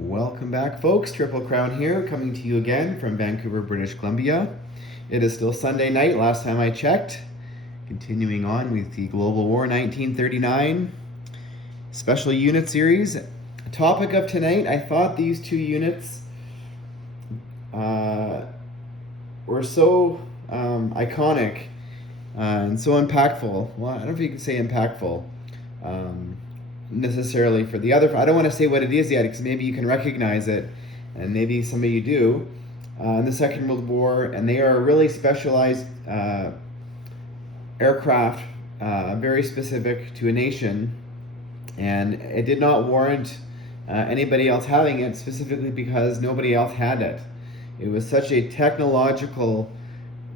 Welcome back, folks. Triple Crown here, coming to you again from Vancouver, British Columbia. It is still Sunday night, last time I checked. Continuing on with the Global War 1939 Special Unit Series. Topic of tonight, I thought these two units were so iconic and so impactful. Well, I don't know if you could say impactful. Necessarily for the other. I don't want to say what it is yet because maybe you can recognize it, and maybe some of you do. In the Second World War, and they are really specialized aircraft, very specific to a nation, and it did not warrant anybody else having it, specifically because nobody else had it. It was such a technological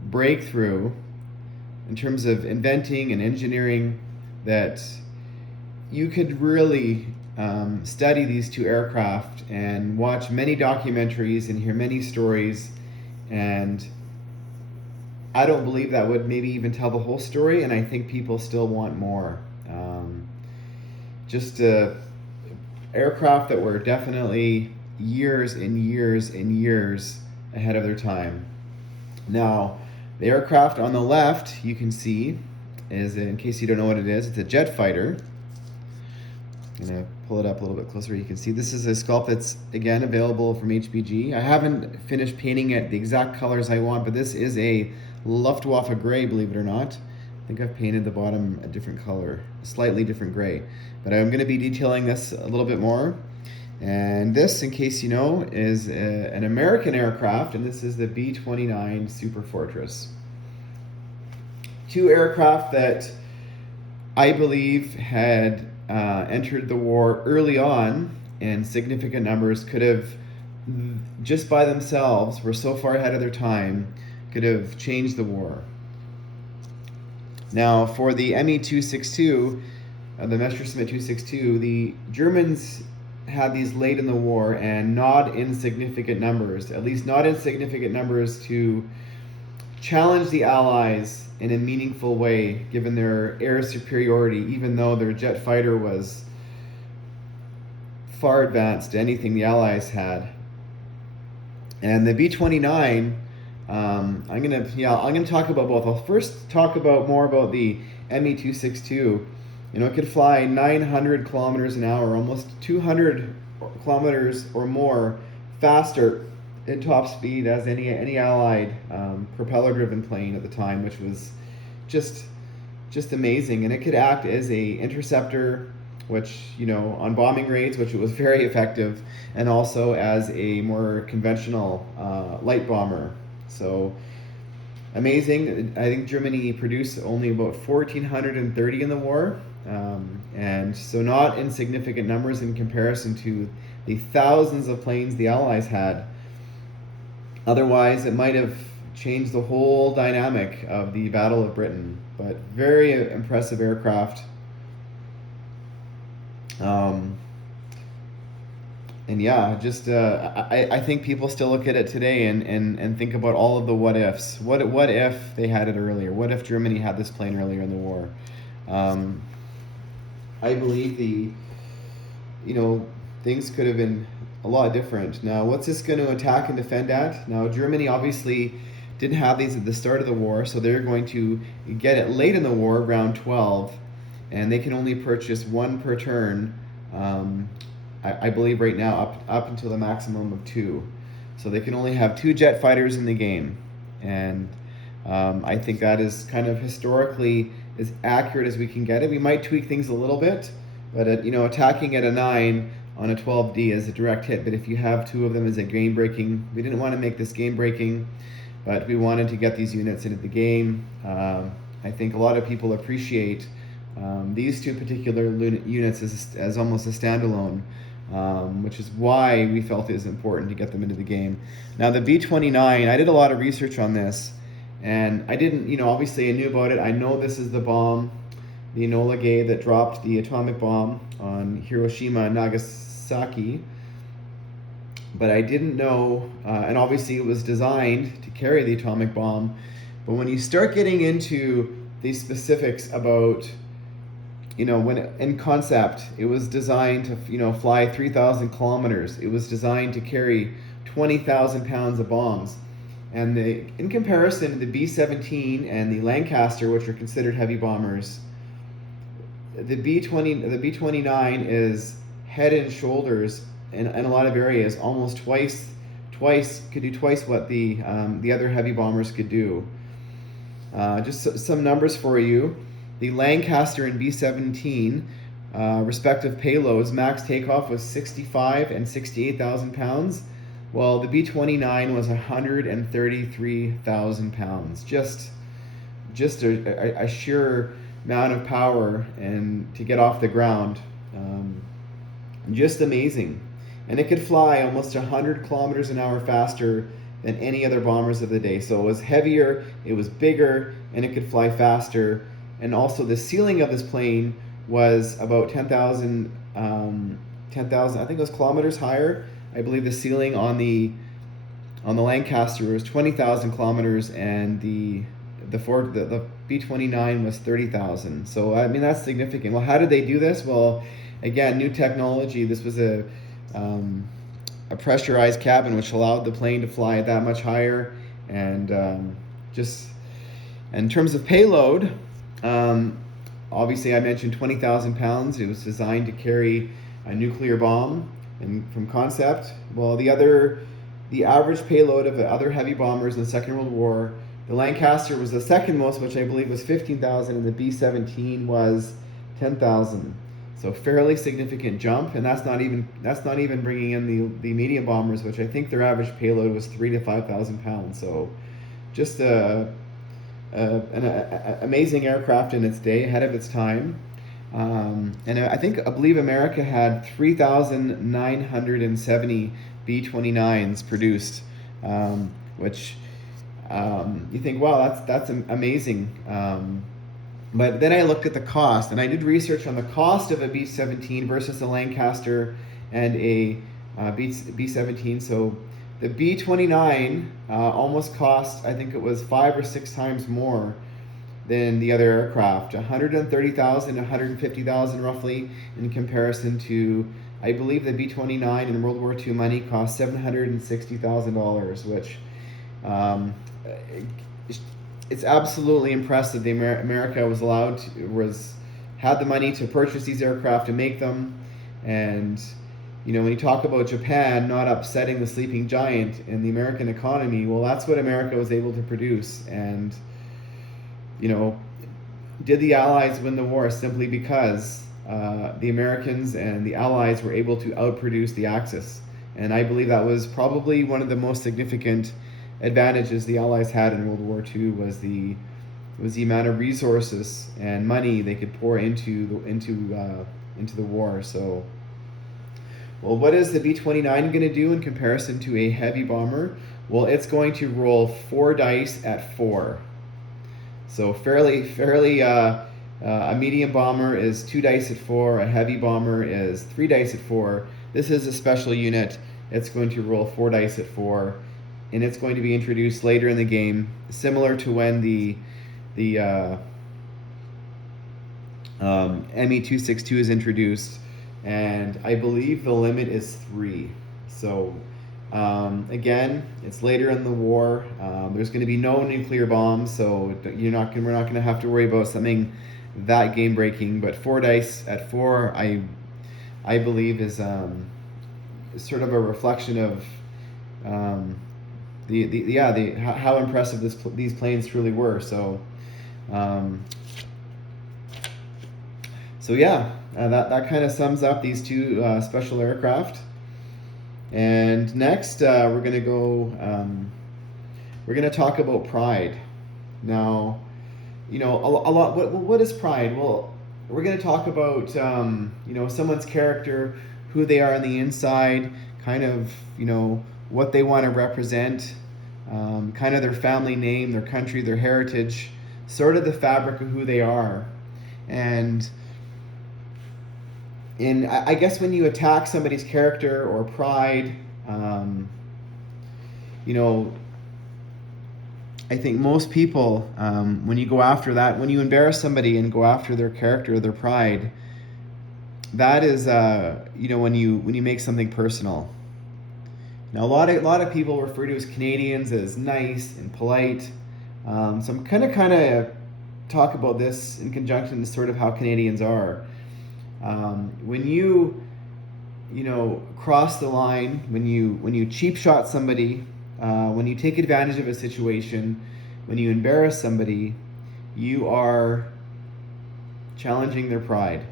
breakthrough in terms of inventing and engineering that you could really study these two aircraft and watch many documentaries and hear many stories, and I don't believe that would maybe even tell the whole story, and I think people still want more. Just aircraft that were definitely years and years and years ahead of their time. Now, the aircraft on the left, you can see, is, in case you don't know what it is, it's a jet fighter. I'm going to pull it up a little bit closer. You can see this is a sculpt that's, again, available from HBG. I haven't finished painting it the exact colors I want, but this is a Luftwaffe gray, believe it or not. I think I've painted the bottom a different color, a slightly different gray. But I'm going to be detailing this a little bit more. And this, in case you know, is an American aircraft, and this is the B-29 Superfortress. Two aircraft that I believe had entered the war early on in significant numbers, could have, just by themselves, were so far ahead of their time, could have changed the war. Now, for the Me-262, the Messerschmitt 262, the Germans had these late in the war, and not in significant numbers, at least not in significant numbers to challenge the Allies in a meaningful way, given their air superiority, even though their jet fighter was far advanced to anything the Allies had. And the B-29, I'm gonna talk about both. I'll first talk about more about the Me-262. You know, it could fly 900 kilometers an hour, almost 200 kilometers or more faster in top speed as any Allied propeller-driven plane at the time, which was just amazing. And it could act as a interceptor, which, you know, on bombing raids, which it was very effective, and also as a more conventional light bomber. So amazing. I think Germany produced only about 1,430 in the war, and so not insignificant numbers in comparison to the thousands of planes the Allies had. Otherwise, it might have changed the whole dynamic of the Battle of Britain. But very impressive aircraft. And yeah, just I think people still look at it today and think about all of the what ifs. What if they had it earlier? What if Germany had this plane earlier in the war? I believe things could have been a lot different. Now, what's this going to attack and defend at? Now, Germany obviously didn't have these at the start of the war, so they're going to get it late in the war, round 12, and they can only purchase one per turn. I believe right now up until the maximum of 2. So they can only have 2 jet fighters in the game, and I think that is kind of historically as accurate as we can get it. We might tweak things a little bit, but attacking at a 9 on a 12D is a direct hit. But if you have 2 of them as a game breaking, we didn't want to make this game breaking, but we wanted to get these units into the game. I think a lot of people appreciate these 2 particular units as almost a standalone, which is why we felt it was important to get them into the game. Now, the B-29, I did a lot of research on this, and I didn't, obviously I knew about it. I know this is the bomb, the Enola Gay, that dropped the atomic bomb on Hiroshima and Nagasaki, but I didn't know, and obviously it was designed to carry the atomic bomb, but when you start getting into the specifics about when in concept, it was designed to, fly 3,000 kilometers. It was designed to carry 20,000 pounds of bombs. And in comparison, the B-17 and the Lancaster, which are considered heavy bombers, the B-29 is head and shoulders in a lot of areas, almost could do twice what the other heavy bombers could do. Just some numbers for you. The Lancaster and B-17 respective payloads, max takeoff was 65 and 68,000 pounds, while the B-29 was 133,000 pounds. Just a sheer amount of power and to get off the ground. Just amazing. And it could fly almost 100 kilometers an hour faster than any other bombers of the day. So it was heavier, it was bigger, and it could fly faster. And also the ceiling of this plane was about 10,000, I think it was kilometers higher. I believe the ceiling on the Lancaster was 20,000 kilometers, and the B-29 was 30,000. So I mean, that's significant. Well, how did they do this? Well, again, new technology. This was a pressurized cabin, which allowed the plane to fly that much higher. And just in terms of payload, obviously I mentioned 20,000 pounds. It was designed to carry a nuclear bomb, and from concept. Well, the average payload of the other heavy bombers in the Second World War, the Lancaster was the second most, which I believe was 15,000, and the B-17 was 10,000. So fairly significant jump, and that's not even bringing in the medium bombers, which I think their average payload was 3,000 to 5,000 pounds. So just an amazing aircraft in its day, ahead of its time. And I believe America had 3,970 B-29s produced, which you think, wow, that's amazing. But then I looked at the cost, and I did research on the cost of a B-17 versus a Lancaster and a B-17. So the B-29 almost cost, I think it was 5 or 6 times more than the other aircraft, 130,000, 150,000 roughly, in comparison to, I believe the B-29 in World War II money cost $760,000, which it's absolutely impressive. America had the money to purchase these aircraft, to make them. And when you talk about Japan not upsetting the sleeping giant in the American economy, well, that's what America was able to produce. And did the Allies win the war simply because the Americans and the Allies were able to outproduce the Axis? And I believe that was probably one of the most significant advantages the Allies had in World War II, was the amount of resources and money they could pour into the war. So, well, what is the B-29 going to do in comparison to a heavy bomber? Well, it's going to roll 4 dice at 4. So fairly, a medium bomber is 2 dice at 4. A heavy bomber is 3 dice at 4. This is a special unit. It's going to roll 4 dice at 4, and it's going to be introduced later in the game, similar to when the Me-262 is introduced, and I believe the limit is 3. So again, it's later in the war. There's going to be no nuclear bombs, so we're not going to have to worry about something that game breaking. But 4 dice at 4, I believe is sort of a reflection of how impressive these planes truly were. So that kind of sums up these two special aircraft. And next, we're going to go. We're going to talk about pride. Now, a lot. What is pride? Well, we're going to talk about someone's character, who they are on the inside, kind of what they want to represent, kind of their family name, their country, their heritage, sort of the fabric of who they are. And I guess when you attack somebody's character or pride, I think most people, when you go after that, when you embarrass somebody and go after their character, their pride, that is, when you make something personal. Now, a lot of people refer to as Canadians as nice and polite. So I'm kind of talk about this in conjunction with sort of how Canadians are. When you cross the line, when you cheap shot somebody, when you take advantage of a situation, when you embarrass somebody, you are challenging their pride.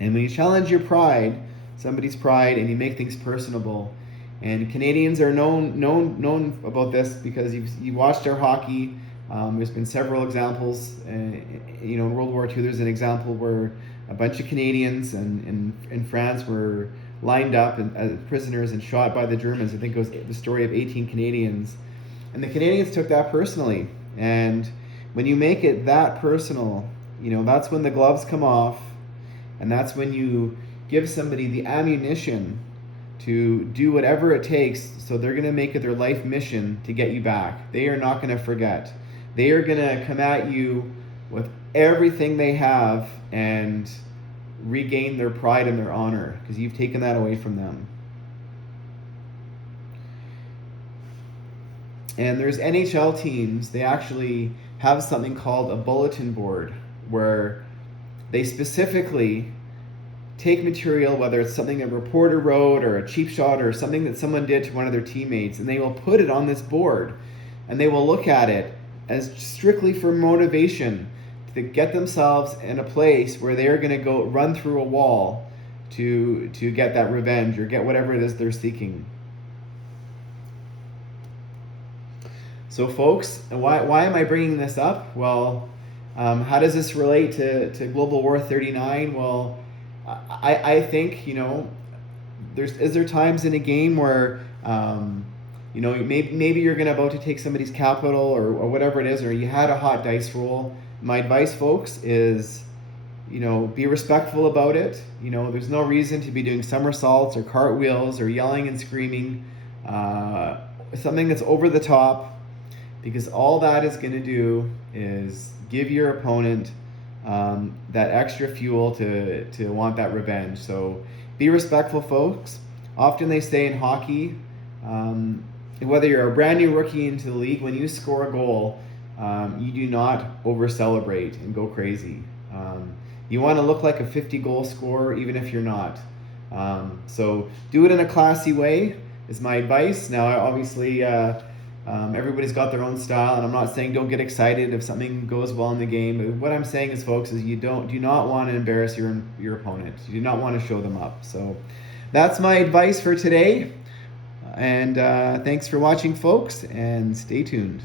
And when you challenge somebody's pride, and you make things personable, and Canadians are known about this because you watched our hockey. There's been several examples. In World War II, there's an example where a bunch of Canadians in France were lined up as prisoners and shot by the Germans. I think it was the story of 18 Canadians. And the Canadians took that personally. And when you make it that personal, that's when the gloves come off, and that's when you give somebody the ammunition to do whatever it takes. So they're going to make it their life mission to get you back. They are not going to forget. They are going to come at you with everything they have and regain their pride and their honor, because you've taken that away from them. And there's NHL teams, they actually have something called a bulletin board, where they specifically take material, whether it's something a reporter wrote or a cheap shot or something that someone did to one of their teammates, and they will put it on this board, and they will look at it as strictly for motivation to get themselves in a place where they're going to go run through a wall to get that revenge or get whatever it is they're seeking. So folks, why am I bringing this up? Well, how does this relate to Global War 39? Well, I think, is there times in a game where, maybe you're about to take somebody's capital or whatever it is, or you had a hot dice roll. My advice, folks, is, be respectful about it. There's no reason to be doing somersaults or cartwheels or yelling and screaming, something that's over the top, because all that is going to do is give your opponent that extra fuel to want that revenge. So be respectful, folks. Often they say in hockey, whether you're a brand new rookie into the league, when you score a goal, you do not over celebrate and go crazy. You want to look like a 50-goal scorer, even if you're not. So do it in a classy way is my advice. Now, obviously, everybody's got their own style, and I'm not saying don't get excited if something goes well in the game. But what I'm saying is, folks, is you do not want to embarrass your opponent. You do not want to show them up. So that's my advice for today. And thanks for watching, folks, and stay tuned.